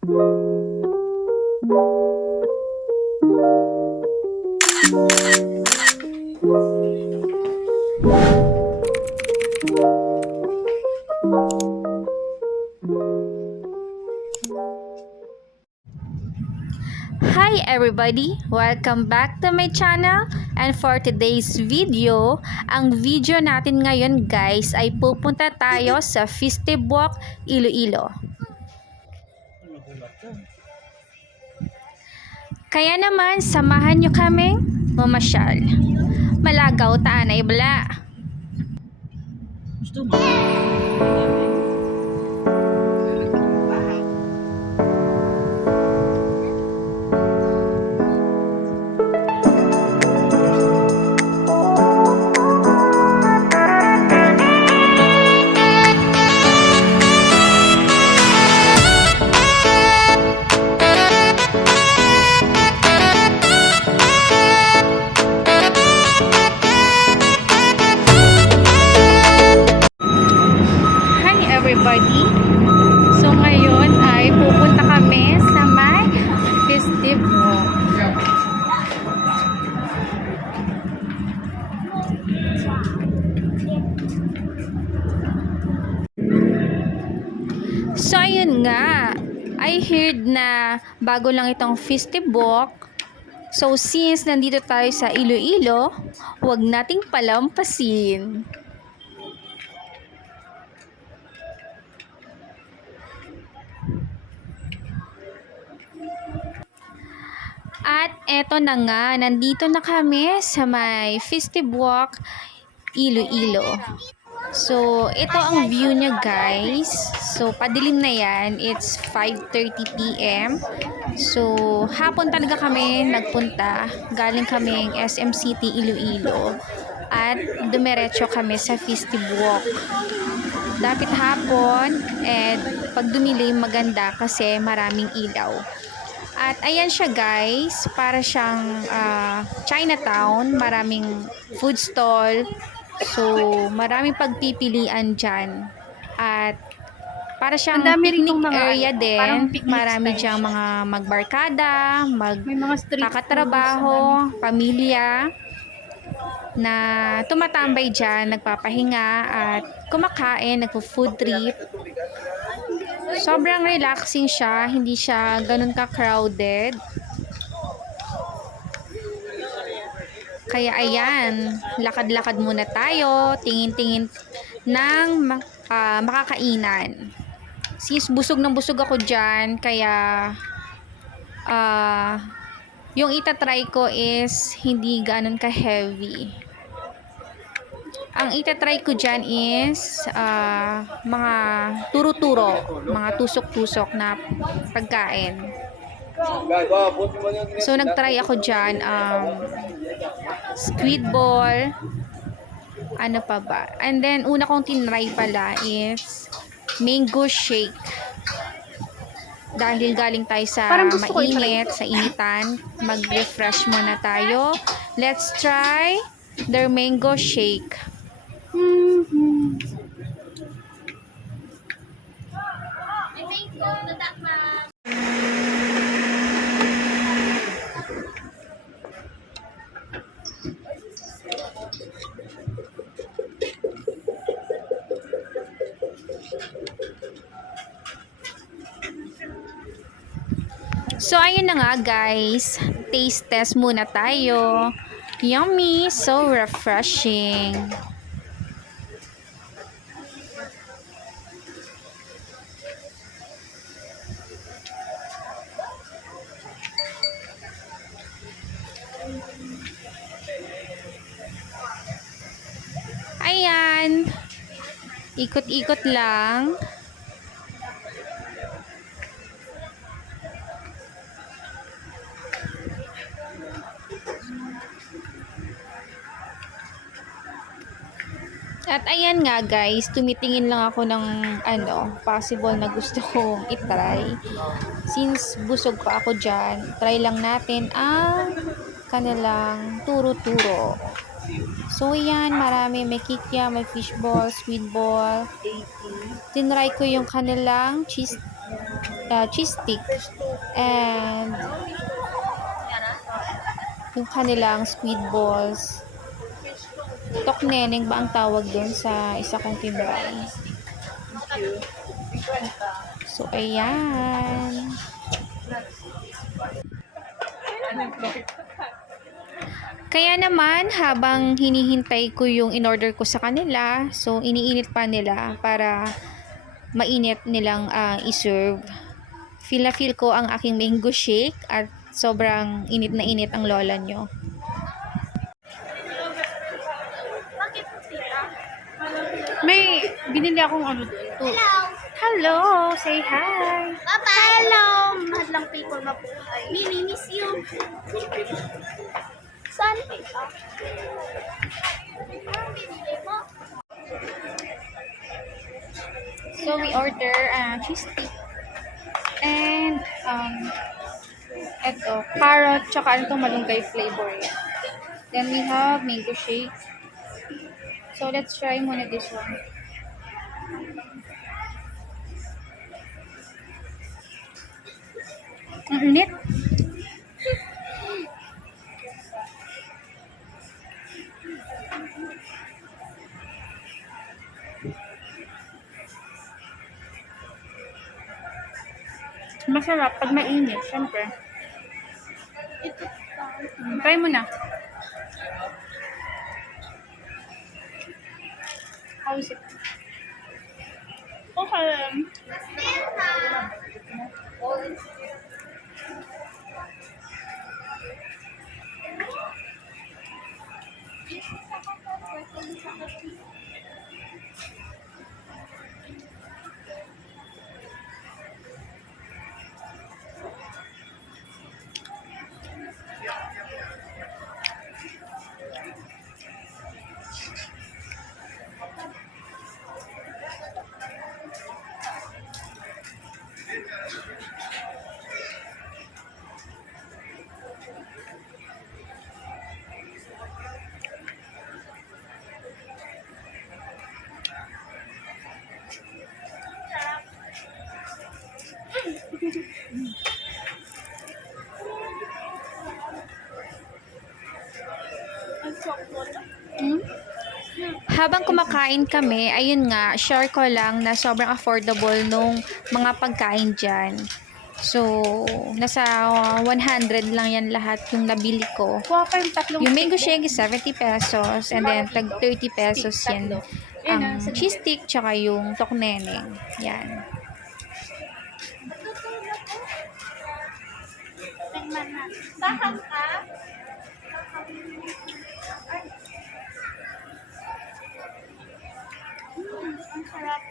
Hi everybody! Welcome back to my channel, and for today's video, ang video natin ngayon guys ay pupunta tayo sa Fistibok, Iloilo. Kaya naman, samahan nyo kaming mamasyal. Malagaw taanay bala. Gusto mo? Everybody. So ngayon ay pupunta kami sa may Fistibok. So ayun nga, I heard na bago lang itong Fistibok. So since nandito tayo sa Iloilo, huwag nating palampasin. At eto na nga, nandito na kami sa may Fistibok, Iloilo. So, ito ang view niya guys. So, padilim na yan. It's 5:30 PM. So, hapon talaga kami nagpunta. Galing kaming SM City, Iloilo. At dumiretso kami sa Fistibok. Dapit hapon, and pag dumilim maganda kasi maraming ilaw. At ayan siya guys, para siyang Chinatown, maraming food stall. So, maraming pagpipilian dyan. At para siyang picnic area din, marami diyang mga magbarkada, magkakatrabaho, pamilya na tumatambay dyan, nagpapahinga at kumakain, nagpo-food trip. Sobrang relaxing siya, hindi siya ganun ka-crowded. Kaya ayan, lakad-lakad muna tayo, tingin-tingin ng makakainan. Since busog ng busog ako dyan, kaya yung itatry ko is hindi ganun ka-heavy. Ang itatry ko dyan is mga turo-turo, mga tusok-tusok na pagkain. So, nagtry ako dyan, squid ball, ano pa ba? And then, una kong tinry pala is mango shake. Dahil galing tayo sa mainit, sa initan, mag-refresh muna tayo. Let's try their mango shake. So, ayun na nga guys. Taste test muna tayo. Yummy! So refreshing. Ayan. Ikot-ikot lang. At ayan nga guys, tumitingin lang ako ng possible na gusto kong itry. Since busog pa ako dyan, try lang natin ang kanilang turo-turo. So yan, marami, may kikya, may fishball, sweet ball. Tinry ko yung kanilang cheese cheese stick, and yung kanilang squid balls. Tokneneng ba ang tawag doon sa isa kong tinry? So, ayan. Kaya naman, habang hinihintay ko yung in-order ko sa kanila, so iniinit pa nila para mainit nilang i-serve. Feel na feel ko ang aking mango shake at sobrang init na init ang lola nyo. May binili akong ano doon. Hello! Hello! Say hi! Bye-bye! Hello! Madlang people mabuhay. Mimi, miss you. Saan kita? Anong binili mo? So, we order cheese stick and eto, carrot, tsaka ano itong malunggay flavor yan. Then we have mango shake. So, let's try muna this one. Ang init. Masarap pag mainit, syempre. Try mo na. How is it? Okay. Habang kumakain kami, ayun nga, share ko lang na sobrang affordable nung mga pagkain dyan. So, nasa 100 lang yan lahat yung nabili ko. Yung mango shake is 70 pesos and then tag 30 pesos yan ang cheese stick tsaka yung tokneneng. Yan. Tahan ka? Ang sarap.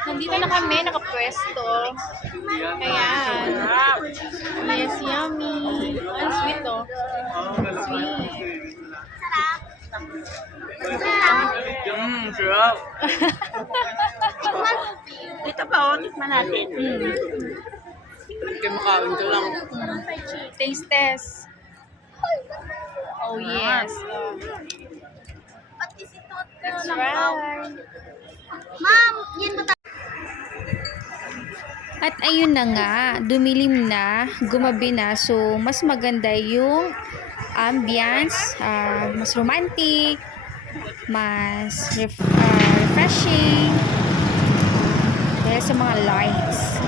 Nandito na kami, nakapwesto. Ayan. Yes, yummy. Ang sweet, oh. Sweet. Sarap. Ito pa, oh. Tikman natin. Kaya makawin ko lang. Taste test. Oh, yes. Pati si Toto. That's right. Ma'am, yan ba At ayun na nga, dumilim na, gumabi na. So, mas maganda yung ambience, mas romantic, mas refreshing, dahil sa mga lights.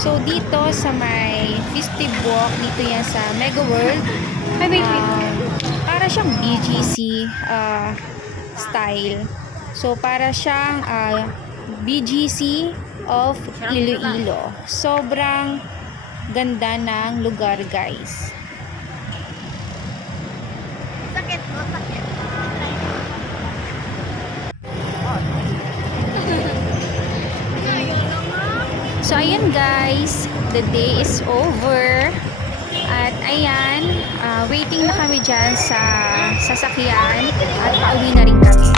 So, dito sa may Festive Walk, dito yan sa Mega World, para siyang BGC style. So, para siyang BGC of Iloilo. Sobrang ganda ng lugar, guys. Sakit mo, sakit. So, ayan guys, the day is over. At ayan, waiting na kami dyan sa sasakyan at pauwi na rin kami.